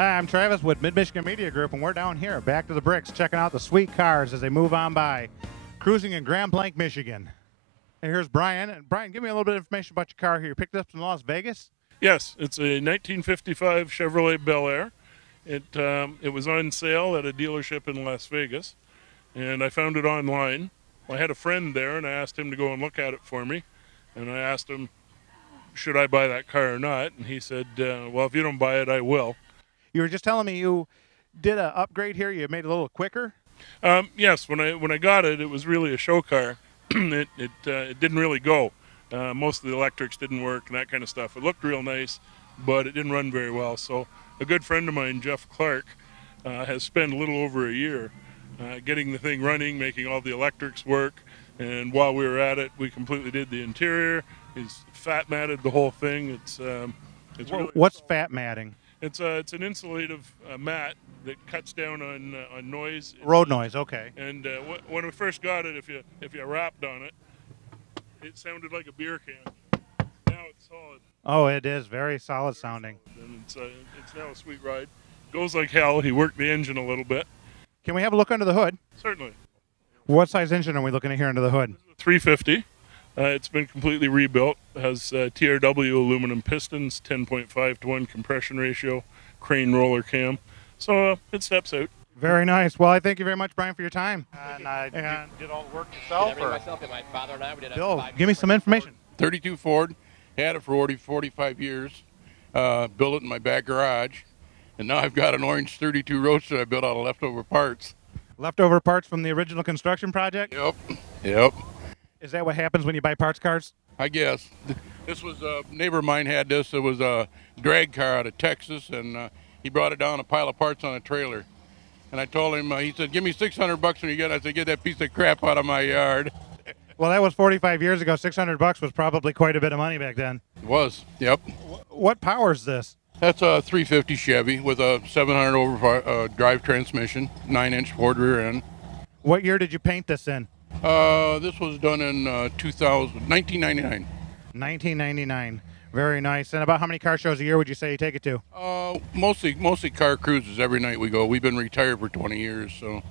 Hi, I'm Travis with Mid-Michigan Media Group, and we're down here, back to the bricks, checking out the sweet cars as they move on by, cruising in Grandblanc, Michigan. And here's Brian. And Brian, give me a little bit of information about your car here. You picked it up from Las Vegas? Yes, it's a 1955 Chevrolet Bel Air. It was on sale at a dealership in Las Vegas, and I found it online. I had a friend there, and I asked him to go and look at it for me. And I asked him, should I buy that car or not? And he said, well, if you don't buy it, I will. You were just telling me you did an upgrade here. You made it a little quicker? Yes, when I got it, it was really a show car. It didn't really go. Most of the electrics didn't work and that kind of stuff. It looked real nice, but it didn't run very well. So a good friend of mine, Jeff Clark, has spent a little over a year getting the thing running, making all the electrics work. And while we were at it, we completely did the interior. He's fat matted the whole thing. It's really What's fat matting? It's an insulative mat that cuts down on noise. Road noise, okay. And when we first got it, if you rapped on it, it sounded like a beer can. Now it's solid. Oh, it is very solid sounding. And it's now a sweet ride. Goes like hell. He worked the engine a little bit. Can we have a look under the hood? Certainly. What size engine are we looking at here under the hood? 350. It's been completely rebuilt. It has TRW aluminum pistons, 10.5-to-1 compression ratio, crane roller cam. So it steps out. Very nice. Well, I thank you very much, Brian, for your time. And did all the work yourself? Bill, give me some information. 32 Ford, had it for 45 years. Built it in my back garage. And now I've got an orange 32 Roadster I built out of leftover parts. Leftover parts from the original construction project? Yep. Is that what happens when you buy parts cars? I guess. This was a neighbor of mine had this. It was a drag car out of Texas, and he brought it down a pile of parts on a trailer. And I told him, he said, give me $600 when you get it. I said, get that piece of crap out of my yard. Well, that was 45 years ago. $600 was probably quite a bit of money back then. It was, yep. What power is this? That's a 350 Chevy with a 700 overdrive transmission, 9-inch Ford rear end. What year did you paint this in? This was done in 1999. 1999. Very nice. And about how many car shows a year would you say you take it to? Mostly car cruises. Every night we go. We've been retired for 20 years, so.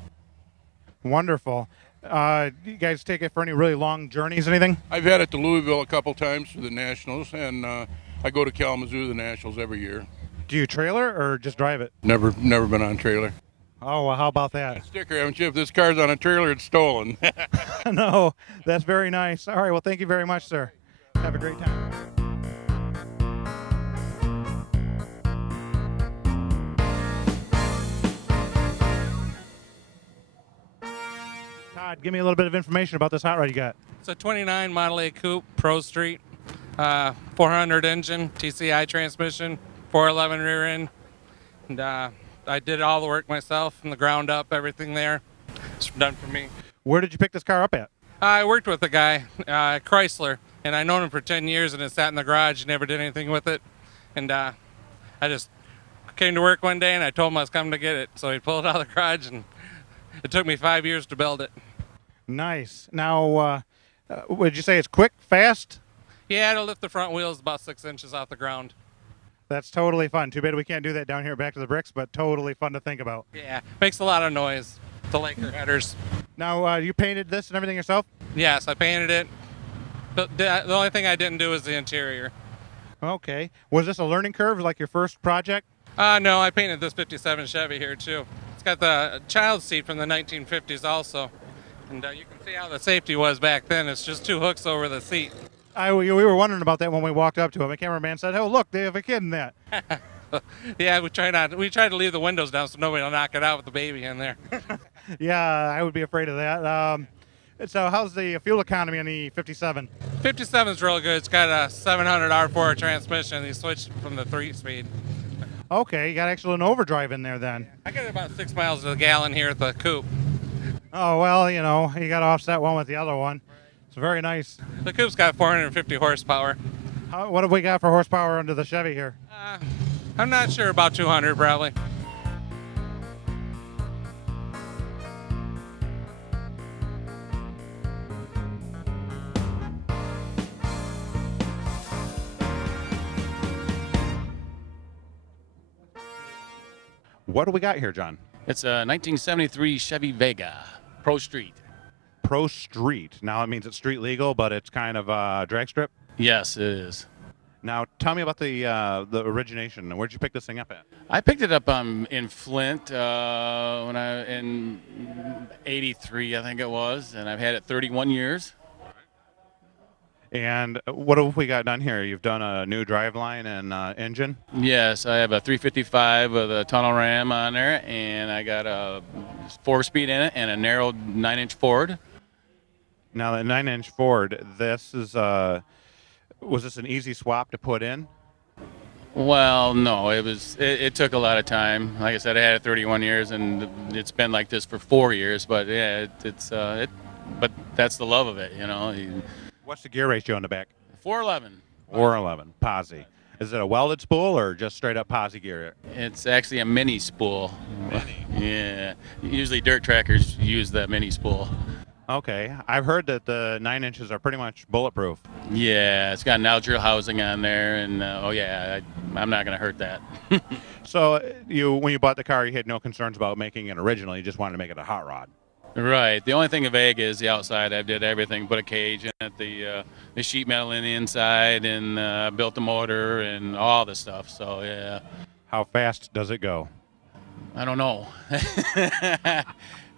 Wonderful. Do you guys take it for any really long journeys, anything? I've had it to Louisville a couple times for the Nationals, and I go to Kalamazoo, the Nationals, every year. Do you trailer or just drive it? Never been on trailer. Oh, well, how about that? Sticker, haven't you? If this car's on a trailer, it's stolen. No, that's very nice. All right, well, thank you very much, sir. Have a great time. Todd, give me a little bit of information about this hot rod you got. It's a 29 Model A Coupe, Pro Street, 400 engine, TCI transmission, 411 rear end. And I did all the work myself from the ground up, everything there. It's done for me. Where did you pick this car up at? I worked with a guy, Chrysler, and I known him for 10 years, and it sat in the garage, never did anything with it. And I just came to work one day, and I told him I was coming to get it. So he pulled it out of the garage, and it took me 5 years to build it. Nice. Now, would you say it's quick, fast? Yeah, it'll lift the front wheels about 6 inches off the ground. That's totally fun. Too bad we can't do that down here back to the bricks, but totally fun to think about. Yeah, makes a lot of noise. The Laker headers. Now, you painted this and everything yourself? Yes, I painted it. The only thing I didn't do was the interior. Okay. Was this a learning curve, like your first project? No, I painted this 57 Chevy here, too. It's got the child seat from the 1950s also. And you can see how the safety was back then. It's just 2 hooks over the seat. We were wondering about that when we walked up to him. The cameraman said, oh, look, they have a kid in that. Yeah, we try to leave the windows down so nobody will knock it out with the baby in there. Yeah, I would be afraid of that. So how's the fuel economy on the 57? 57 is real good. It's got a 700 R4 transmission. You switched from the 3-speed. Okay, you got actually an overdrive in there then. I get about 6 miles to the gallon here at the coupe. Oh, well, you know, you got to offset one with the other one. It's very nice. The coupe's got 450 horsepower. What have we got for horsepower under the Chevy here? I'm not sure, about 200 probably. What do we got here, John? It's a 1973 Chevy Vega Pro Street. Pro Street. Now, it means it's street legal, but it's kind of a drag strip? Yes, it is. Now, tell me about the origination. Where'd you pick this thing up at? I picked it up in Flint in '83, I think it was, and I've had it 31 years. And what have we got done here? You've done a new driveline and engine? Yes, I have a 355 with a tunnel ram on there, and I got a 4-speed in it and a narrow 9-inch Ford. Now, the 9-inch Ford, this is was this an easy swap to put in? Well, no, it took a lot of time. Like I said, I had it 31 years, and it's been like this for 4 years. But yeah, but that's the love of it, you know. What's the gear ratio in the back? 411. 411, posi. Is it a welded spool or just straight up posi gear? It's actually a mini spool. Yeah, usually dirt trackers use the mini spool. Okay, I've heard that the 9 inches are pretty much bulletproof. Yeah, it's got nitrile housing on there, and oh yeah, I'm not gonna hurt that. So when you bought the car, you had no concerns about making it original. You just wanted to make it a hot rod. Right. The only thing of Vega is the outside. I did everything, put a cage in it, the sheet metal in the inside, and built the motor and all the stuff. So yeah. How fast does it go? I don't know.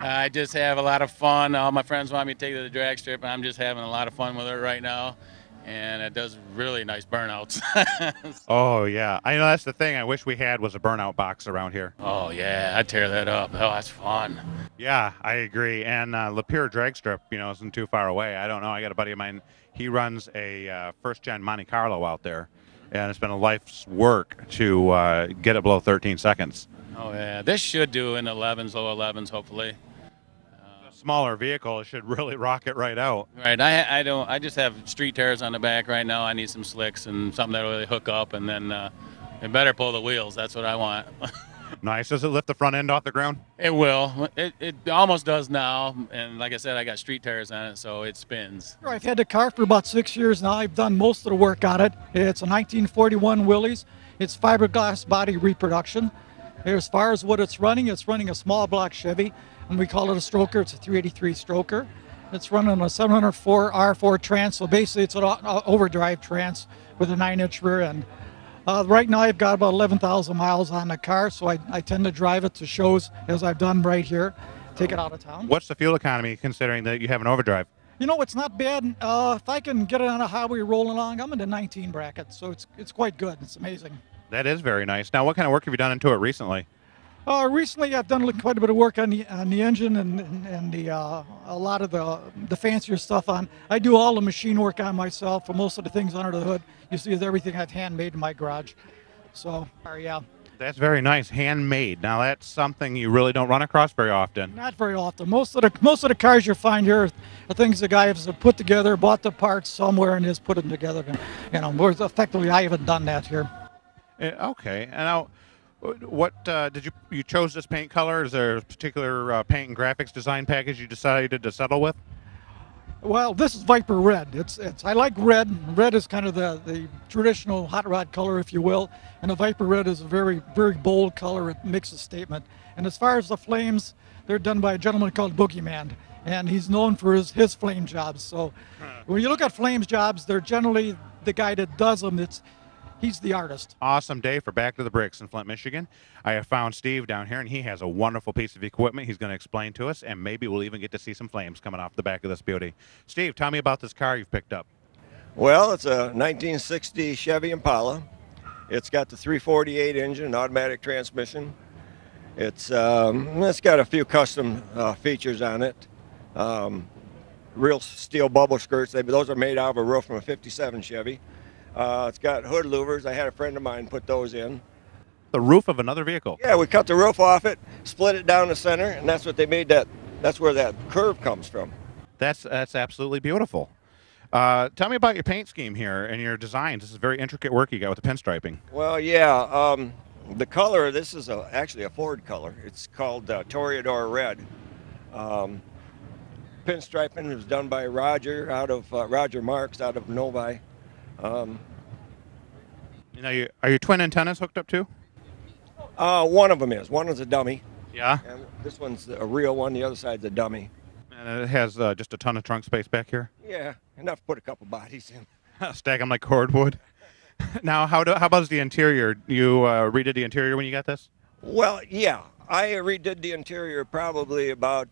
I just have a lot of fun. All my friends want me to take it to the drag strip, and I'm just having a lot of fun with it right now. And it does really nice burnouts. Oh, yeah. I know that's the thing I wish we had was a burnout box around here. Oh, yeah. I'd tear that up. Oh, that's fun. Yeah, I agree. And Lapeer drag strip, isn't too far away. I don't know. I got a buddy of mine. He runs a first-gen Monte Carlo out there. And it's been a life's work to get it below 13 seconds. Oh, yeah. This should do in 11s, low 11s, hopefully. Smaller vehicle, it should really rock it right out. Right. I just have street tires on the back right now. I need some slicks and something that will really hook up, and then it better pull the wheels. That's what I want. Nice. Does it lift the front end off the ground? It will. It almost does now, and like I said, I got street tires on it, so it spins. I've had the car for about 6 years now. I've done most of the work on it. It's a 1941 Willys. It's fiberglass body reproduction. As far as what it's running a small block Chevy, and we call it a stroker. It's a 383 stroker. It's running a 704 R4 trans, so basically it's an overdrive trans with a 9-inch rear end. Right now I've got about 11,000 miles on the car, so I tend to drive it to shows, as I've done right here, take it out of town. What's the fuel economy, considering that you have an overdrive? It's not bad. If I can get it on a highway rolling along, I'm in the 19 bracket, so it's quite good. It's amazing. That is very nice. Now, what kind of work have you done into it recently? Recently, I've done quite a bit of work on the engine and a lot of the fancier stuff on. I do all the machine work on myself for most of the things under the hood. You see, everything I've handmade in my garage. So, yeah. That's very nice, handmade. Now, that's something you really don't run across very often. Not very often. Most of the cars you find here are things the guy has put together, bought the parts somewhere, and just put them together. Whereas effectively, I haven't done that here. Okay. And now, what did you chose this paint color? Is there a particular paint and graphics design package you decided to settle with? Well, this is Viper Red. I like red. Red is kind of the traditional hot rod color, if you will, and the Viper Red is a very, very bold color. It makes a statement. And as far as the flames, they're done by a gentleman called Boogeyman, and he's known for his flame jobs. So when you look at flames jobs, they're generally the guy that does them. He's the artist. Awesome day for Back to the Bricks in Flint, Michigan. I have found Steve down here, and he has a wonderful piece of equipment he's going to explain to us, and maybe we'll even get to see some flames coming off the back of this beauty. Steve, tell me about this car you've picked up. Well, it's a 1960 Chevy Impala. It's got the 348 engine, automatic transmission. It's got a few custom features on it. Real steel bubble skirts. Those are made out of a roof from a 57 Chevy. It's got hood louvers. I had a friend of mine put those in. The roof of another vehicle? Yeah, we cut the roof off it, split it down the center, and that's what they made that's where that curve comes from. That's absolutely beautiful. Tell me about your paint scheme here and your designs. This is very intricate work you got with the pinstriping. Well, yeah, the color, this is actually a Ford color. It's called Toreador Red. Pinstriping was done by Roger Marks out of Novi. Are your twin antennas hooked up too? One of them is. One is a dummy. Yeah. And this one's a real one. The other side's a dummy. And it has just a ton of trunk space back here. Yeah, enough to put a couple bodies in. Stack them like cordwood. Now, how about the interior? You redid the interior when you got this? Well, yeah. I redid the interior probably about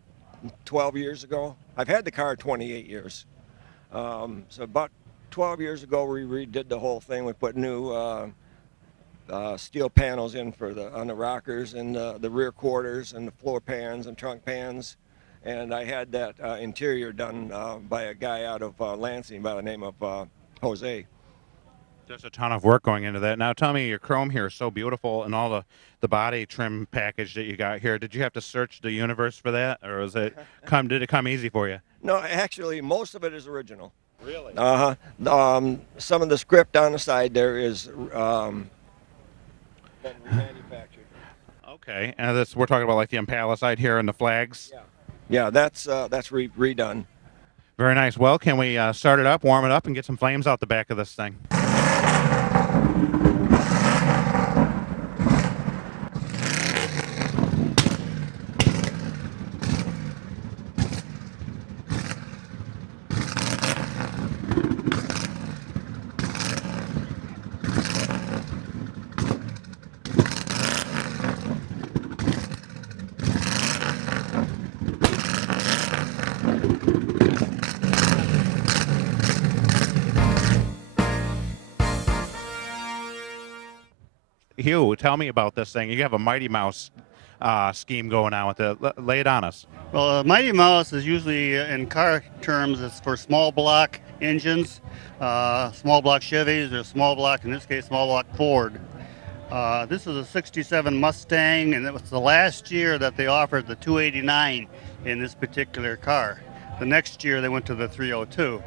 12 years ago. I've had the car 28 years. So about 12 years ago, we redid the whole thing. We put new steel panels in on the rockers and the rear quarters and the floor pans and trunk pans. And I had that interior done by a guy out of Lansing by the name of Jose. There's a ton of work going into that. Now, tell me, your chrome here is so beautiful, and all the body trim package that you got here. Did you have to search the universe for that, or did it come easy for you? No, actually, most of it is original. Really? Some of the script on the side there is been remanufactured. Okay, and we're talking about like the Impala side here and the flags. Yeah, that's redone. Very nice. Well, can we start it up, warm it up, and get some flames out the back of this thing? Hugh, tell me about this thing. You have a Mighty Mouse scheme going on with it. Lay it on us. Well, a Mighty Mouse is usually, in car terms, it's for small block engines, small block Chevys, or small block, in this case, small block Ford. This is a 67 Mustang, and it was the last year that they offered the 289 in this particular car. The next year, they went to the 302.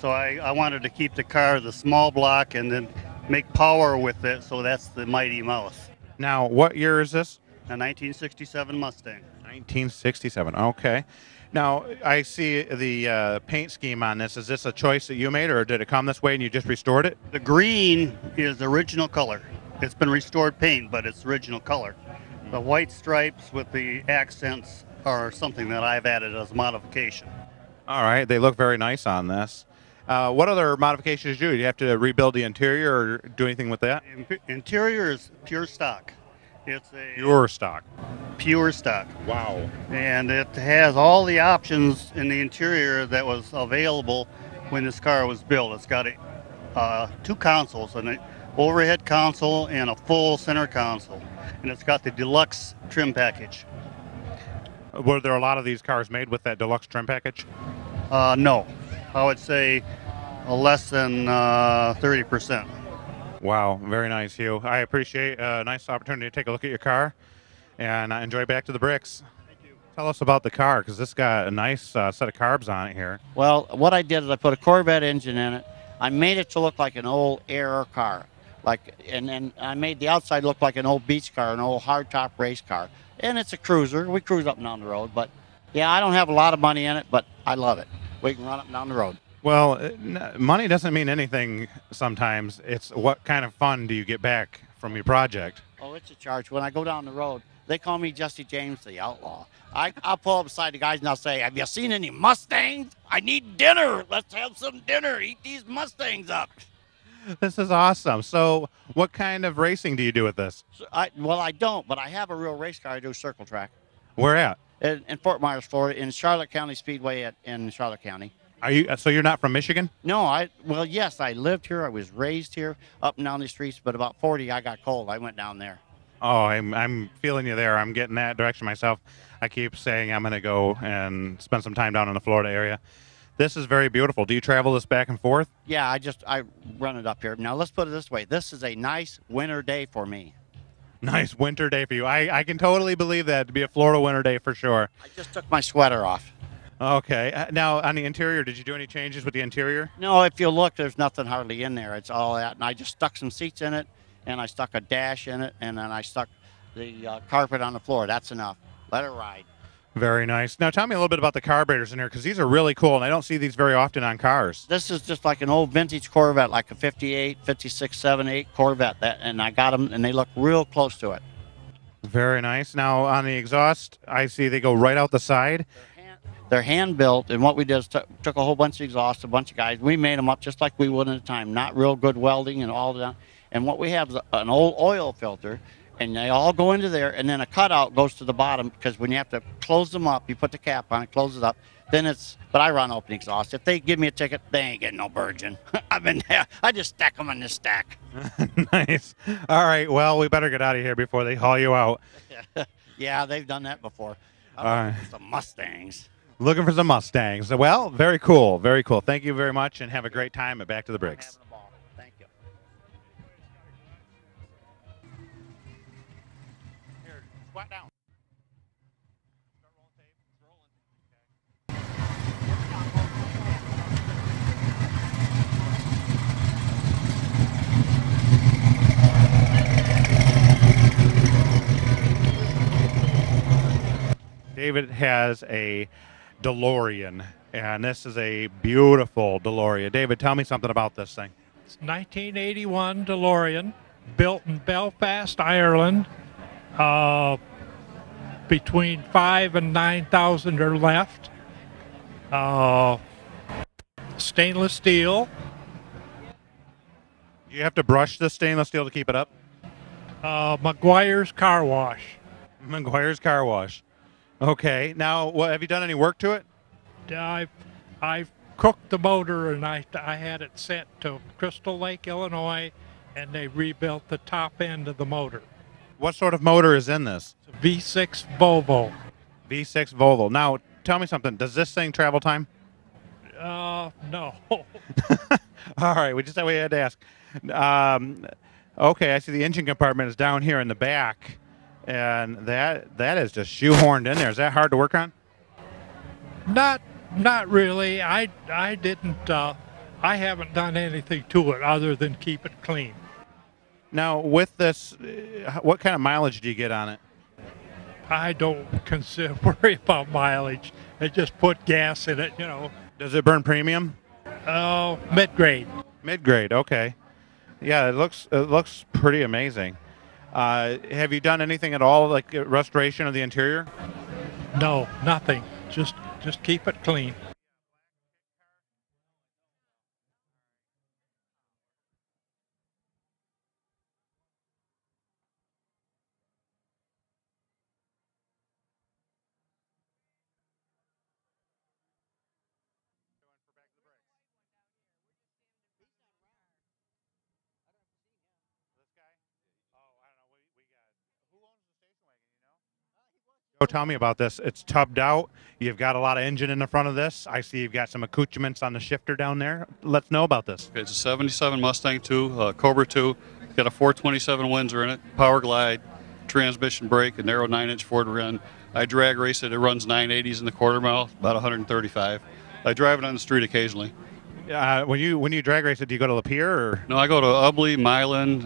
So I wanted to keep the car the small block and then make power with it, so that's the Mighty Mouse. Now, what year is this? A 1967 Mustang. 1967, okay. Now, I see the paint scheme on this. Is this a choice that you made, or did it come this way and you just restored it? The green is the original color. It's been restored paint, but it's original color. The white stripes with the accents are something that I've added as a modification. All right, they look very nice on this. What other modifications do you do? Do you have to rebuild the interior or do anything with that? Interior is pure stock. It's a Pure stock. pure stock. Wow. And it has all the options in the interior that was available when this car was built. It's got two consoles, an overhead console and a full center console. And it's got the deluxe trim package. Were there a lot of these cars made with that deluxe trim package? No. I would say less than 30%. Wow, very nice, Hugh. I appreciate a nice opportunity to take a look at your car, and enjoy Back to the Bricks. Thank you. Tell us about the car, because this got a nice set of carbs on it here. Well, what I did is I put a Corvette engine in it. I made it to look like an old air car, and then I made the outside look like an old beach car, an old hardtop race car. And it's a cruiser. We cruise up and down the road, but yeah, I don't have a lot of money in it, but I love it. We can run up and down the road. Well, money doesn't mean anything sometimes. It's what kind of fun do you get back from your project? Oh, it's a charge. When I go down the road, they call me Jesse James the Outlaw. I'll pull up beside the guys and I'll say, "Have you seen any Mustangs? I need dinner. Let's have some dinner. Eat these Mustangs up." This is awesome. So what kind of racing do you do with this? So I don't, but I have a real race car. I do circle track Where at? in Fort Myers, Florida, in Charlotte County Speedway in Charlotte County. So you're not from Michigan? No, well, yes, I lived here. I was raised here, up and down the streets. But about 40, I got cold. I went down there. Oh, I'm feeling you there. I'm getting that direction myself. I keep saying I'm going to go and spend some time down in the Florida area. This is very beautiful. Do you travel this back and forth? Yeah, I run it up here. Now, let's put it this way. This is a nice winter day for me. Nice winter day for you. I can totally believe that to be a Florida winter day for sure. I just took my sweater off. Okay. Now, on the interior, did you do any changes with the interior? No, if you look, there's nothing hardly in there. It's all that. And I just stuck some seats in it, and I stuck a dash in it, and then I stuck the carpet on the floor. That's enough. Let it ride. Very nice. Now, tell me a little bit about the carburetors in here, because these are really cool, and I don't see these very often on cars. This is just like an old vintage Corvette, like a 58, 56, 7, 8 Corvette. And I got them, and they look real close to it. Very nice. Now on the exhaust, I see they go right out the side. They're hand built, and what we did is took a whole bunch of exhausts, a bunch of guys. We made them up just like we would at the time, not real good welding and all that. And what we have is an old oil filter, and they all go into there, and then a cutout goes to the bottom, because when you have to close them up, you put the cap on it, close it up. Then but I run open exhaust. If they give me a ticket, they ain't getting no virgin. I just stack them in this stack. Nice. All right. Well, we better get out of here before they haul you out. Yeah, they've done that before. All right. Some Mustangs. Looking for some Mustangs. Well, very cool. Very cool. Thank you very much, and have a great time at Back to the Bricks. Thank you. Here, squat down. David has a DeLorean, and this is a beautiful DeLorean. David, tell me something about this thing. It's 1981 DeLorean, built in Belfast, Ireland. Between 5,000 and 9,000 are left. Stainless steel. You have to brush the stainless steel to keep it up? McGuire's Car Wash. McGuire's Car Wash. Okay. Now, have you done any work to it? I've cooked the motor, and I had it sent to Crystal Lake, Illinois, and they rebuilt the top end of the motor. What sort of motor is in this? It's a V6 Volvo. V6 Volvo. Now, tell me something. Does this thing travel time? No. All right. We had to ask. Okay. I see the engine compartment is down here in the back, and that is just shoehorned in there. Is that hard to work on? Not really. I didn't. I haven't done anything to it other than keep it clean. Now, with this, what kind of mileage do you get on it? I don't worry about mileage. I just put gas in it, you know. Does it burn premium? Mid-grade. Mid-grade. Okay. Yeah, it looks pretty amazing. Have you done anything at all, like restoration of the interior? No, nothing. Just keep it clean. Tell me about this. It's tubbed out. You've got a lot of engine in the front of this. I see you've got some accoutrements on the shifter down there. Let's know about this. It's a 77 Mustang 2, Cobra 2. Got a 427 Windsor in it, power glide, transmission brake, a narrow 9-inch Ford rim. I drag race it. It runs 980s in the quarter mile, about 135. I drive it on the street occasionally. When you drag race it, do you go to Lapeer or? No, I go to Ubley, Milan,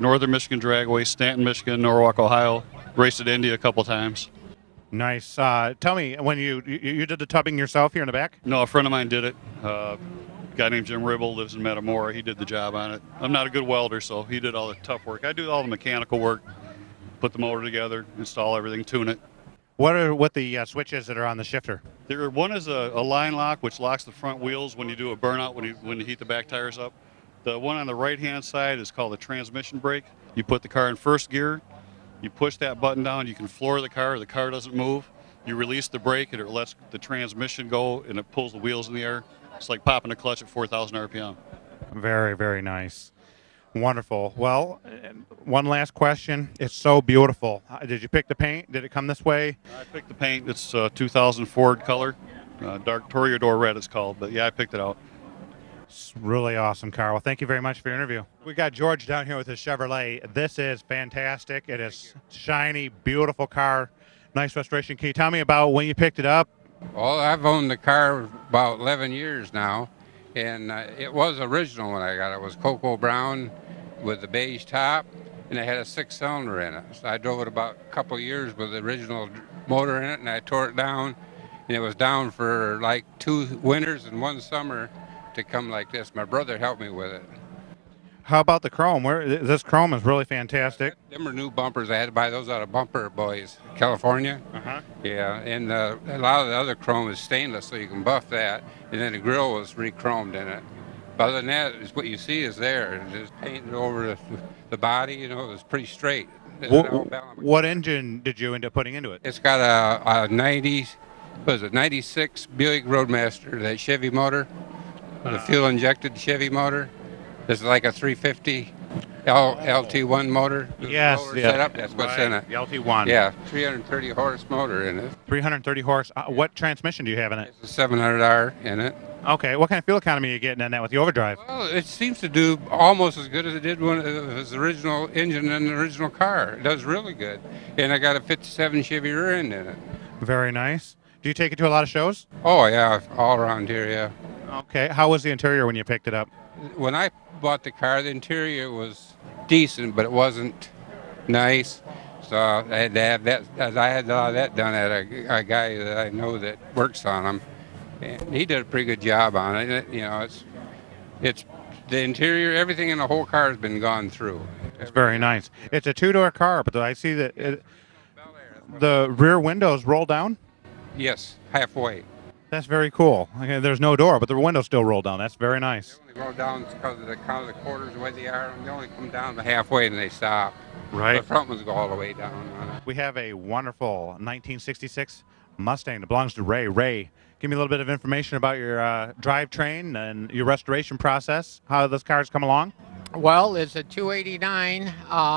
Northern Michigan Dragway, Stanton, Michigan, Norwalk, Ohio. Raced at India a couple times. Nice. Tell me, when you did the tubbing yourself here in the back? No, a friend of mine did it. A guy named Jim Ribble lives in Metamora. He did the job on it. I'm not a good welder, so he did all the tough work. I do all the mechanical work, put the motor together, install everything, tune it. What are the switches that are on the shifter? One is a line lock, which locks the front wheels when you do a burnout, when you heat the back tires up. The one on the right-hand side is called the transmission brake. You put the car in first gear. You push that button down, you can floor the car doesn't move. You release the brake and it lets the transmission go and it pulls the wheels in the air. It's like popping a clutch at 4,000 RPM. Very, very nice. Wonderful. Well, one last question. It's so beautiful. Did you pick the paint? Did it come this way? I picked the paint. It's 2000 Ford color. Dark Toreador red it's called, but yeah, I picked it out. It's really awesome, Carl. Well, thank you very much for your interview. We got George down here with his Chevrolet. This is fantastic. It is shiny, beautiful car. Nice restoration. Can you tell me about when you picked it up? Well, I've owned the car about 11 years now, and it was original when I got it. It was cocoa brown with the beige top, and it had a 6-cylinder in it. So I drove it about a couple of years with the original motor in it, and I tore it down, and it was down for like 2 winters and 1 summer to come like this. My brother helped me with it. How about the chrome? This chrome is really fantastic. Them are new bumpers. I had to buy those out of Bumper Boys, California. Yeah, and a lot of the other chrome is stainless, so you can buff that. And then the grill was re-chromed in it. But other than that, what you see is there. Just painted over the body, you know, it was pretty straight. What engine did you end up putting into it? It's got a 96 Buick Roadmaster, that Chevy motor, the fuel-injected Chevy motor. This is like a 350 LT1 motor. Yes, setup. That's what's in it. The LT1. Yeah, 330 horse motor in it. 330 horse. What transmission do you have in it? It's a 700R in it. Okay, what kind of fuel economy are you getting in that with the overdrive? Well, it seems to do almost as good as it did when it was the original engine in the original car. It does really good. And I got a 57 Chevy rear end in it. Very nice. Do you take it to a lot of shows? Oh, yeah, all around here, yeah. Okay, how was the interior when you picked it up? When I bought the car, the interior was decent, but it wasn't nice. So I had to have that. I had a lot of that done at a guy that I know that works on them, and he did a pretty good job on it. You know, it's the interior, everything in the whole car has been gone through. It's very nice. It's a two-door car, but I see that the rear windows roll down. Yes, halfway. That's very cool. Okay, there's no door, but the windows still roll down. That's very nice. They only roll down because of the quarters the way they are, and they only come down the halfway and they stop. Right. The front ones go all the way down on it. We have a wonderful 1966 Mustang that belongs to Ray. Ray, give me a little bit of information about your drivetrain and your restoration process, how those cars come along. Well, it's a 289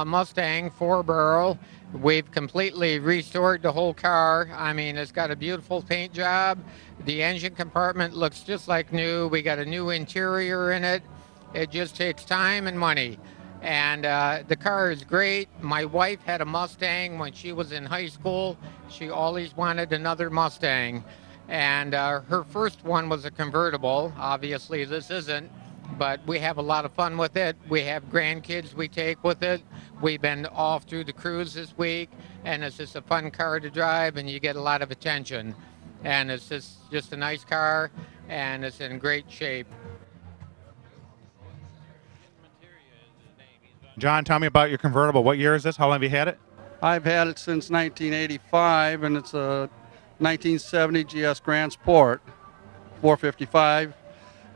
Mustang 4-barrel. We've completely restored the whole car. I mean, it's got a beautiful paint job. The engine compartment looks just like new. We got a new interior in it. It just takes time and money. And the car is great. My wife had a Mustang when she was in high school. She always wanted another Mustang. And her first one was a convertible. Obviously, this isn't. But we have a lot of fun with it. We have grandkids we take with it. We've been off through the cruise this week, and it's just a fun car to drive, and you get a lot of attention. And it's just a nice car, and it's in great shape. John, tell me about your convertible. What year is this? How long have you had it? I've had it since 1985, and it's a 1970 GS Grand Sport 455.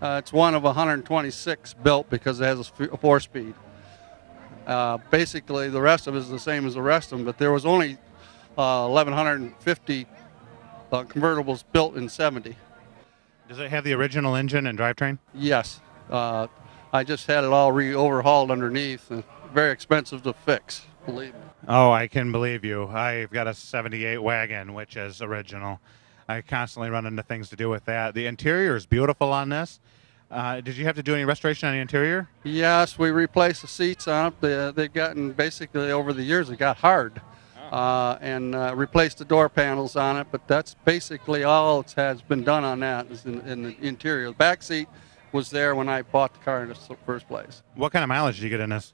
It's one of 126 built because it has a 4-speed. Basically, the rest of it is the same as the rest of them, but there was only 1,150 convertibles built in 70. Does it have the original engine and drivetrain? Yes. I just had it all overhauled underneath, and very expensive to fix, believe me. Oh, I can believe you. I've got a 78 wagon, which is original. I constantly run into things to do with that. The interior is beautiful on this. Did you have to do any restoration on the interior? Yes, we replaced the seats on it. They've gotten, basically, over the years, it got hard. And replaced the door panels on it, but that's basically all that has been done on that is in the interior. The back seat was there when I bought the car in the first place. What kind of mileage did you get in this?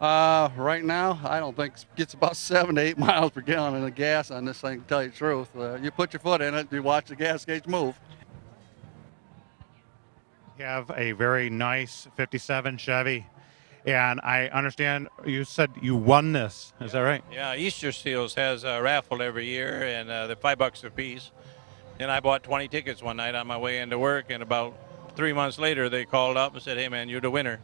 Right now, I don't think it gets about 7 to 8 miles per gallon in the gas on this thing, to tell you the truth. You put your foot in it, you watch the gas gauge move. You have a very nice 57 Chevy, and I understand you said you won this. Is that right? Yeah, Easter Seals has a raffle every year, and they're $5 a piece. And I bought 20 tickets one night on my way into work, and about 3 months later, they called up and said, "Hey, man, you're the winner."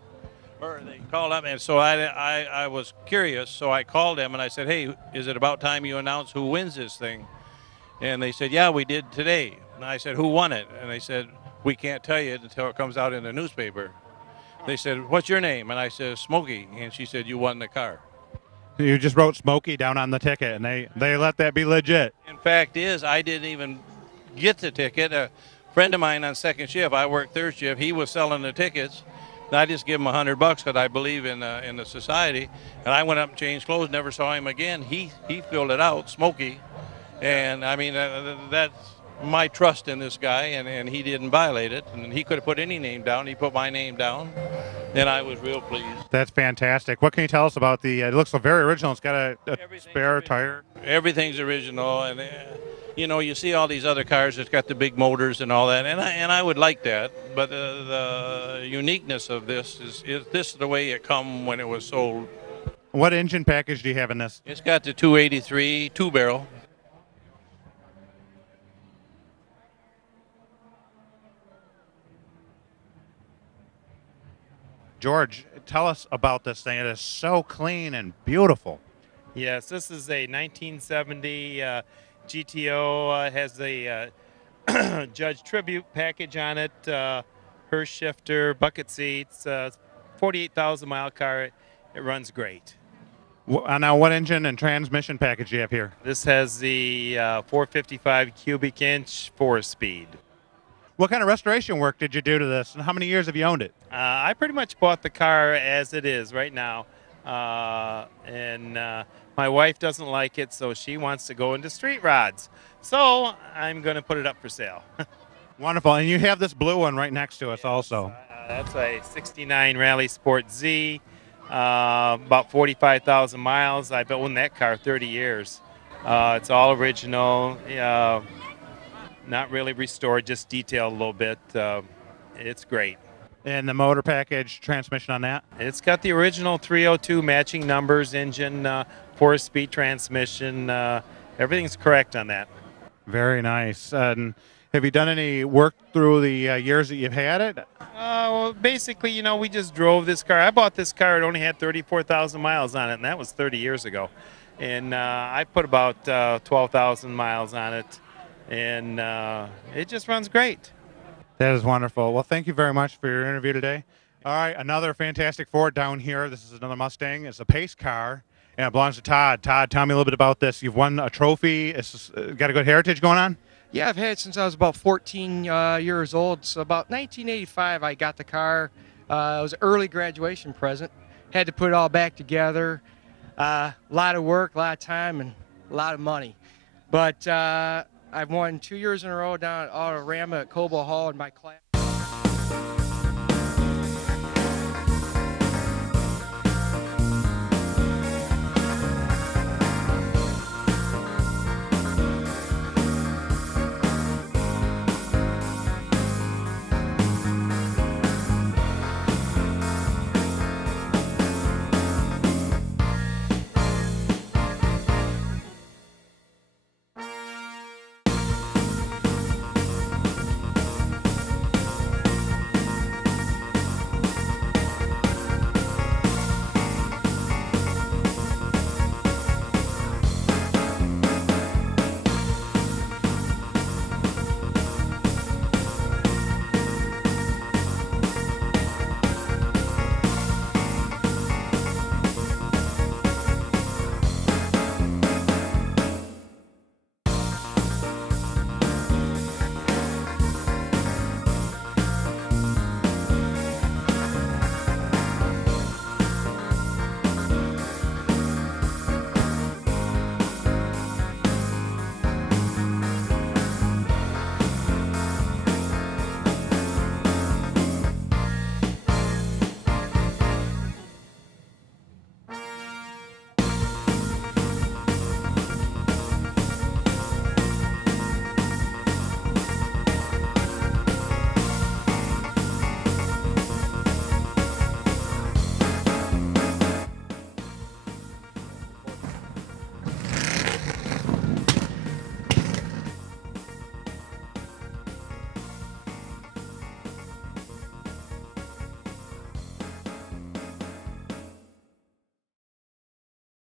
Or they called up, and so I was curious, so I called them and I said, "Hey, is it about time you announce who wins this thing?" And they said, "Yeah, we did today." And I said, "Who won it?" And they said, "We can't tell you until it comes out in the newspaper." They said, "What's your name?" And I said, "Smokey." And she said, "You won the car." You just wrote Smokey down on the ticket, and they let that be legit. In fact is, I didn't even get the ticket. A friend of mine on second shift, I worked third shift, he was selling the tickets. And I just give him $100 because I believe in the society. And I went up and changed clothes, never saw him again. He filled it out, Smokey. And I mean, that's my trust in this guy, and he didn't violate it. And he could have put any name down. He put my name down, and I was real pleased. That's fantastic. What can you tell us about the, it looks very original. It's got a spare tire. Everything's original, and you know, you see all these other cars that's got the big motors and all that, and I would like that. But the uniqueness of this is this the way it come when it was sold. What engine package do you have in this? It's got the 283 two-barrel. George, tell us about this thing. It is so clean and beautiful. Yes, this is a 1970 GTO. Has the Judge Tribute package on it, Hearst shifter, bucket seats, 48,000 mile car. It runs great. Now, what engine and transmission package do you have here? This has the 455 cubic inch 4-speed. What kind of restoration work did you do to this, and how many years have you owned it? I pretty much bought the car as it is right now, and my wife doesn't like it, so she wants to go into street rods. So I'm going to put it up for sale. Wonderful, and you have this blue one right next to us also. That's a 69 Rally Sport Z, about 45,000 miles. I've owned that car 30 years. It's all original. Not really restored, just detailed a little bit. It's great. And the motor package, transmission on that? It's got the original 302 matching numbers, engine, 4-speed transmission. Everything's correct on that. Very nice. And have you done any work through the years that you've had it? Well, basically, you know, we just drove this car. I bought this car. It only had 34,000 miles on it, and that was 30 years ago. And I put about 12,000 miles on it. And it just runs great. That is wonderful. Well, thank you very much for your interview today. All right, another fantastic Ford down here. This is another Mustang. It's a pace car, and it belongs to Todd. Todd, tell me a little bit about this. You've won a trophy. It's got a good heritage going on? Yeah, I've had it since I was about 14 years old. So about 1985, I got the car. It was an early graduation present. Had to put it all back together. A lot of work, a lot of time, and a lot of money. But I've won 2 years in a row down at Autorama at Cobo Hall in my class.